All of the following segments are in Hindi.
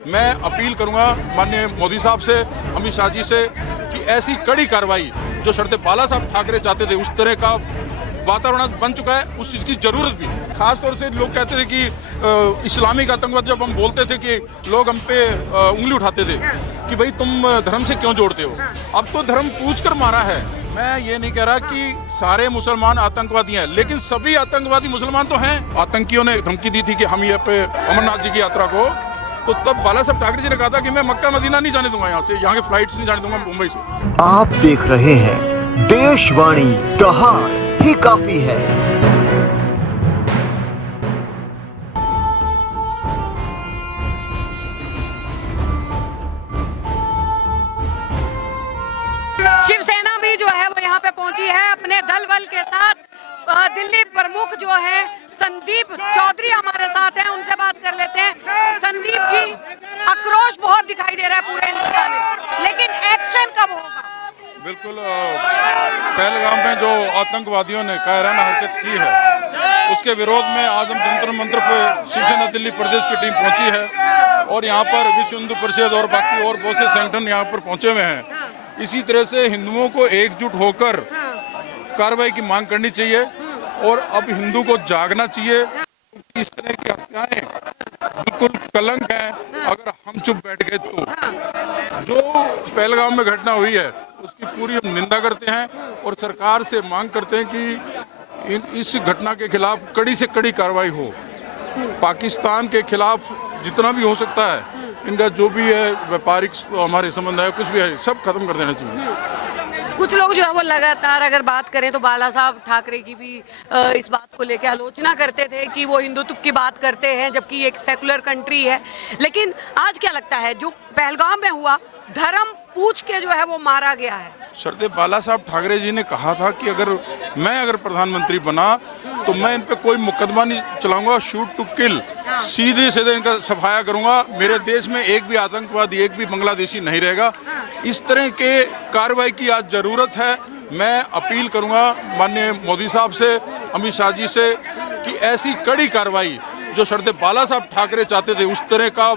मैं अपील करूंगा माननीय मोदी साहब से, अमित शाह जी से कि ऐसी कड़ी कार्रवाई जो शरदे बाला साहब ठाकरे चाहते थे, उस तरह का वातावरण बन चुका है, उस चीज़ की ज़रूरत भी। खास तौर से लोग कहते थे कि इस्लामिक आतंकवाद, जब हम बोलते थे कि लोग हम पे उंगली उठाते थे कि भाई तुम धर्म से क्यों जोड़ते हो। अब तो धर्म पूछ कर मारा है। मैं ये नहीं कह रहा कि सारे मुसलमान आतंकवादी हैं, लेकिन सभी आतंकवादी मुसलमान तो हैं। आतंकियों ने धमकी दी थी कि हम यहाँ पे अमरनाथ जी की यात्रा को, तो तब बाला साहब ठाकरे जी ने कहा था कि मैं मक्का मदीना नहीं जाने दूंगा, यहाँ से, यहाँ के फ्लाइट्स नहीं जाने दूंगा मुंबई से। आप देख रहे हैं देशवाणी, दहाड़ ही काफी है। शिवसेना भी जो है वो यहाँ पे पहुंची है अपने दल बल के साथ। दिल्ली प्रमुख जो है संदीप चौधरी हमारे साथ हैं, उनसे बात कर लेते हैं। संदीप जी, आक्रोश बहुत दिखाई दे रहा है पूरे हिंदुस्तान में, लेकिन एक्शन कब होगा? बिल्कुल, पहलगाम में जो आतंकवादियों ने कायराना हरकत की है, उसके विरोध में आज हम जंतर मंतर पर शिवसेना दिल्ली प्रदेश की टीम पहुंची है और यहाँ पर विश्व हिंदू परिषद और बाकी और बहुत से संगठन यहाँ पर पहुंचे हुए हैं। इसी तरह से हिंदुओं को एकजुट होकर कार्रवाई की मांग करनी चाहिए और अब हिंदू को जागना चाहिए। इस तरह की हत्याएं बिल्कुल कलंक है। अगर हम चुप बैठ गए तो जो पहलगाम में घटना हुई है उसकी पूरी हम निंदा करते हैं और सरकार से मांग करते हैं कि इस घटना के खिलाफ कड़ी से कड़ी कार्रवाई हो। पाकिस्तान के खिलाफ जितना भी हो सकता है, इनका जो भी है व्यापारिक हमारे संबंध है, कुछ भी है, सब खत्म कर देना चाहिए। कुछ लोग जो है वो लगातार अगर बात करें तो बाला साहब ठाकरे की भी इस बात को लेकर आलोचना करते थे कि वो हिंदुत्व की बात करते हैं, जबकि एक सेकुलर कंट्री है। लेकिन आज क्या लगता है, जो पहलगाम में हुआ, धर्म पूछ के जो है वो मारा गया है। शरदे बाला साहब ठाकरे जी ने कहा था कि अगर प्रधानमंत्री बना तो मैं इन पे कोई मुकदमा नहीं चलाऊंगा, शूट टू किल, सीधे सीधे इनका सफाया करूंगा। मेरे देश में एक भी आतंकवादी, एक भी बांग्लादेशी नहीं रहेगा। इस तरह के कार्रवाई की आज जरूरत है। मैं अपील करूंगा माननीय मोदी साहब से, अमित शाह जी से कि ऐसी कड़ी कार्रवाई जो शरदे बाला साहब ठाकरे चाहते थे, उस तरह का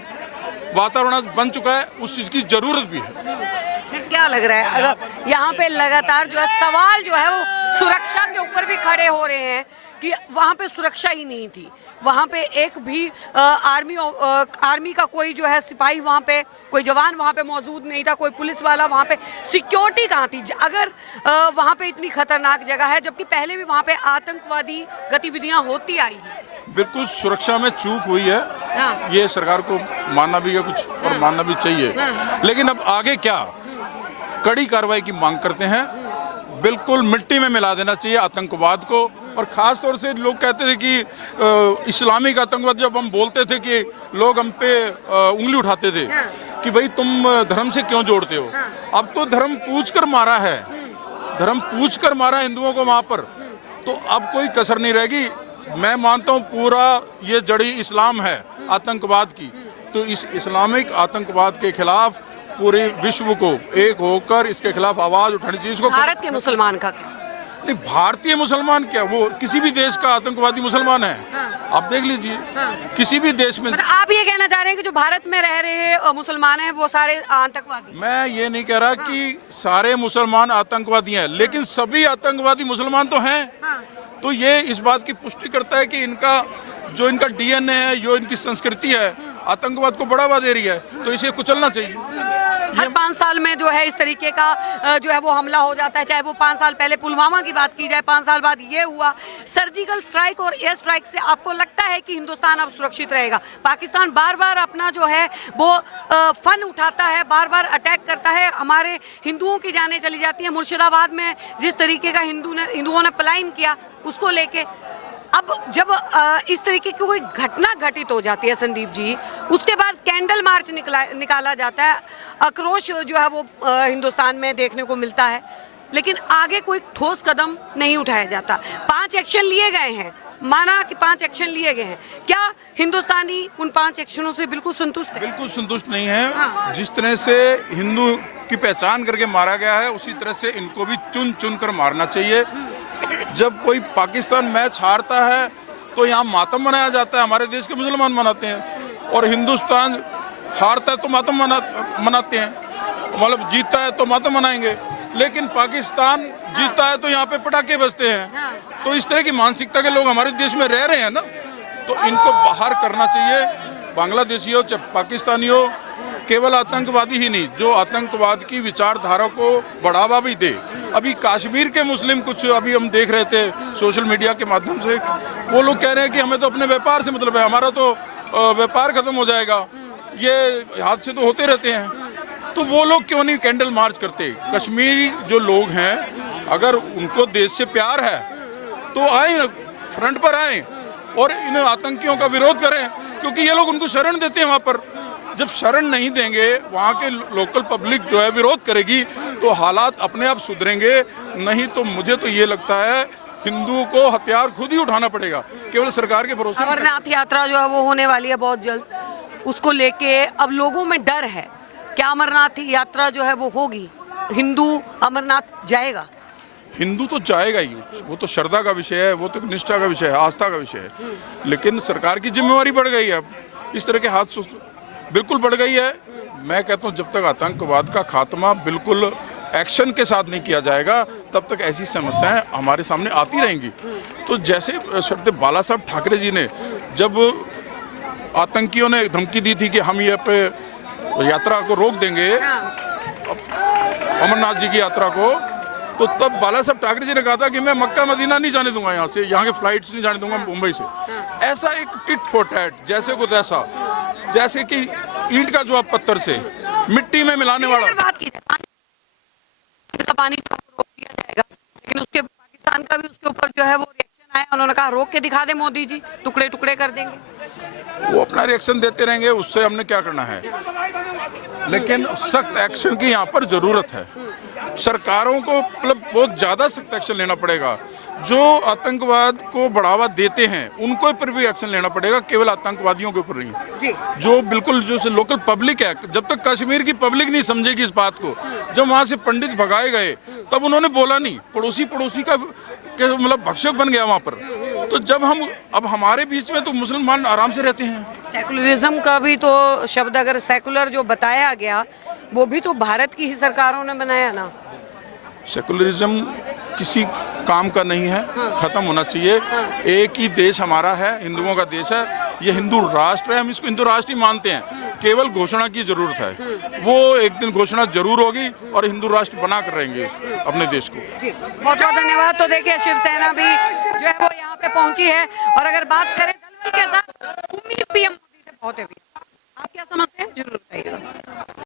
वातावरण बन चुका है, उस चीज़ की जरूरत भी है। क्या लग रहा है, अगर यहाँ पे लगातार जो है सवाल जो है वो सुरक्षा के ऊपर भी खड़े हो रहे हैं कि वहाँ पे सुरक्षा ही नहीं थी, वहाँ पे एक भी आर्मी का कोई जो है सिपाही, वहाँ पे कोई जवान वहाँ पे मौजूद नहीं था, कोई पुलिस वाला वहाँ पे, सिक्योरिटी कहाँ थी अगर वहाँ पे इतनी खतरनाक जगह है, जबकि पहले भी वहाँ पे आतंकवादी गतिविधियाँ होती आई हैं। बिल्कुल सुरक्षा में चूक हुई है। हाँ। ये सरकार को मानना भी है कुछ और मानना भी चाहिए। लेकिन अब आगे क्या, कड़ी कार्रवाई की मांग करते हैं। बिल्कुल मिट्टी में मिला देना चाहिए आतंकवाद को। और ख़ास तौर से लोग कहते थे कि इस्लामिक आतंकवाद, जब हम बोलते थे कि लोग हम पे उंगली उठाते थे कि भाई तुम धर्म से क्यों जोड़ते हो। अब तो धर्म पूछ कर मारा है, धर्म पूछ कर मारा हिंदुओं को वहाँ पर, तो अब कोई कसर नहीं रहेगी। मैं मानता हूँ पूरा ये जड़ी इस्लाम है आतंकवाद की, तो इस इस्लामिक आतंकवाद के खिलाफ पूरे विश्व को एक होकर इसके खिलाफ आवाज उठानी चाहिए। इसको भारत के मुसलमान का नहीं, भारतीय मुसलमान क्या, वो किसी भी देश का आतंकवादी मुसलमान है। आप देख लीजिए, किसी भी देश में। आप ये कहना चाह रहे हैं कि जो भारत में रह रहे मुसलमान हैं वो सारे आतंकवादी? मैं ये नहीं कह रहा कि सारे मुसलमान आतंकवादी हैं, लेकिन सभी आतंकवादी मुसलमान तो हैं। तो ये इस बात की पुष्टि करता है कि इनका डीएनए है, जो इनकी संस्कृति है, आतंकवाद को बढ़ावा दे रही है, तो इसे कुचलना चाहिए। हर 5 साल में जो है इस तरीके का जो है वो हमला हो जाता है, चाहे वो 5 साल पहले पुलवामा की बात की जाए, 5 साल बाद ये हुआ। सर्जिकल स्ट्राइक और एयर स्ट्राइक से आपको लगता है कि हिंदुस्तान अब सुरक्षित रहेगा? पाकिस्तान बार बार अपना जो है वो फन उठाता है, बार बार अटैक करता है, हमारे हिंदुओं की जानें चली जाती हैं। मुर्शिदाबाद में जिस तरीके का हिंदुओं ने पलायन किया, उसको लेके अब जब इस तरीके की कोई घटना घटित हो जाती है संदीप जी, उसके बाद कैंडल मार्च निकाला जाता है, आक्रोश जो है वो हिंदुस्तान में देखने को मिलता है, लेकिन आगे कोई ठोस कदम नहीं उठाया जाता। 5 एक्शन लिए गए हैं, माना कि 5 एक्शन लिए गए हैं, क्या हिंदुस्तानी उन 5 एक्शनों से बिल्कुल संतुष्ट है? बिल्कुल संतुष्ट नहीं है। जिस तरह से हिंदू की पहचान करके मारा गया है, उसी तरह से इनको भी चुन चुन कर मारना चाहिए। जब कोई पाकिस्तान मैच हारता है तो यहाँ मातम मनाया जाता है, हमारे देश के मुसलमान मनाते हैं, और हिंदुस्तान हारता है तो मातम मनाते हैं, मतलब जीतता है तो मातम मनाएंगे। लेकिन पाकिस्तान जीतता है तो यहाँ पे पटाखे बजते हैं। तो इस तरह की मानसिकता के लोग हमारे देश में रह रहे हैं ना, तो इनको बाहर करना चाहिए। बांग्लादेशी हो चाहे पाकिस्तानी हो, केवल आतंकवादी ही नहीं, जो आतंकवाद की विचारधारा को बढ़ावा भी दे। अभी कश्मीर के मुस्लिम कुछ अभी हम देख रहे थे सोशल मीडिया के माध्यम से, वो लोग कह रहे हैं कि हमें तो अपने व्यापार से मतलब है, हमारा तो व्यापार खत्म हो जाएगा, ये हादसे तो होते रहते हैं। तो वो लोग क्यों नहीं कैंडल मार्च करते? कश्मीरी जो लोग हैं, अगर उनको देश से प्यार है तो आए, फ्रंट पर आए और इन आतंकियों का विरोध करें, क्योंकि ये लोग उनको शरण देते हैं वहाँ पर। जब शरण नहीं देंगे, वहाँ के लोकल पब्लिक जो है विरोध करेगी, तो हालात अपने आप सुधरेंगे। नहीं तो मुझे तो ये लगता है हिंदुओं को हथियार खुद ही उठाना पड़ेगा, केवल सरकार के भरोसे। अमरनाथ यात्रा जो है वो होने वाली है बहुत जल्द, उसको लेके अब लोगों में डर है। क्या अमरनाथ यात्रा जो है वो होगी? हिंदू अमरनाथ जाएगा? हिंदू तो जाएगा ही, वो तो श्रद्धा का विषय है, वो तो निष्ठा का विषय है, आस्था का विषय है। लेकिन सरकार की जिम्मेवारी बढ़ गई है, अब इस तरह के हादसों बिल्कुल बढ़ गई है। मैं कहता हूँ जब तक आतंकवाद का खात्मा बिल्कुल एक्शन के साथ नहीं किया जाएगा, तब तक ऐसी समस्याएं हमारे सामने आती रहेंगी। तो जैसे श्रद्धेय बाला साहब ठाकरे जी ने जब आतंकियों ने धमकी दी थी कि हम ये पे यात्रा को रोक देंगे, अमरनाथ जी की यात्रा को, तो तब बाला साहब ठाकरे जी ने कहा था कि मैं मक्का मदीना नहीं जाने दूंगा, यहाँ से, यहाँ के फ्लाइट्स नहीं जाने दूंगा मुंबई से। ऐसा एक टिट फॉर टैट, जैसे को तैसा, जैसे कि ईंट का जवाब पत्थर से, मिट्टी में मिलाने वाला। बात की जाए पानी तो रोक दिया जाएगा, लेकिन उसके पाकिस्तान का भी उसके ऊपर जो है वो रिएक्शन आया, उन्होंने कहा रोक के दिखा दे मोदी जी, टुकड़े टुकड़े कर देंगे। वो अपना रिएक्शन देते रहेंगे, उससे हमने क्या करना है। लेकिन सख्त एक्शन की यहाँ पर जरूरत है। सरकारों को मतलब बहुत ज़्यादा सख्त एक्शन लेना पड़ेगा। जो आतंकवाद को बढ़ावा देते हैं उनको पर भी एक्शन लेना पड़ेगा, केवल आतंकवादियों के ऊपर नहीं। जो बिल्कुल जो लोकल पब्लिक है, जब तक कश्मीर की पब्लिक नहीं समझेगी इस बात को, जब वहाँ से पंडित भगाए गए तब उन्होंने बोला नहीं, पड़ोसी का मतलब भक्षक बन गया वहाँ पर। तो जब हम अब हमारे बीच में तो मुसलमान आराम से रहते हैं। सेकुलरिज्म का भी तो शब्द, अगर सेकुलर जो बताया गया वो भी तो भारत की ही सरकारों ने बनाया ना। सेकुलरिज्म किसी काम का नहीं है, खत्म होना चाहिए। एक ही देश हमारा है, हिंदुओं का देश है, ये हिंदू राष्ट्र है, हम इसको हिंदू राष्ट्र ही मानते हैं। केवल घोषणा की जरूरत है, वो एक दिन घोषणा जरूर होगी और हिंदू राष्ट्र बना कर रहेंगे अपने देश को। बहुत बहुत धन्यवाद। तो देखिए शिवसेना भी जो है वो यहाँ पे पहुंची है, और अगर बात करें दलबल के साथ, उम्मीद पीएम मोदी से बहुत है। आप क्या समझते हैं, जरूर बताइए।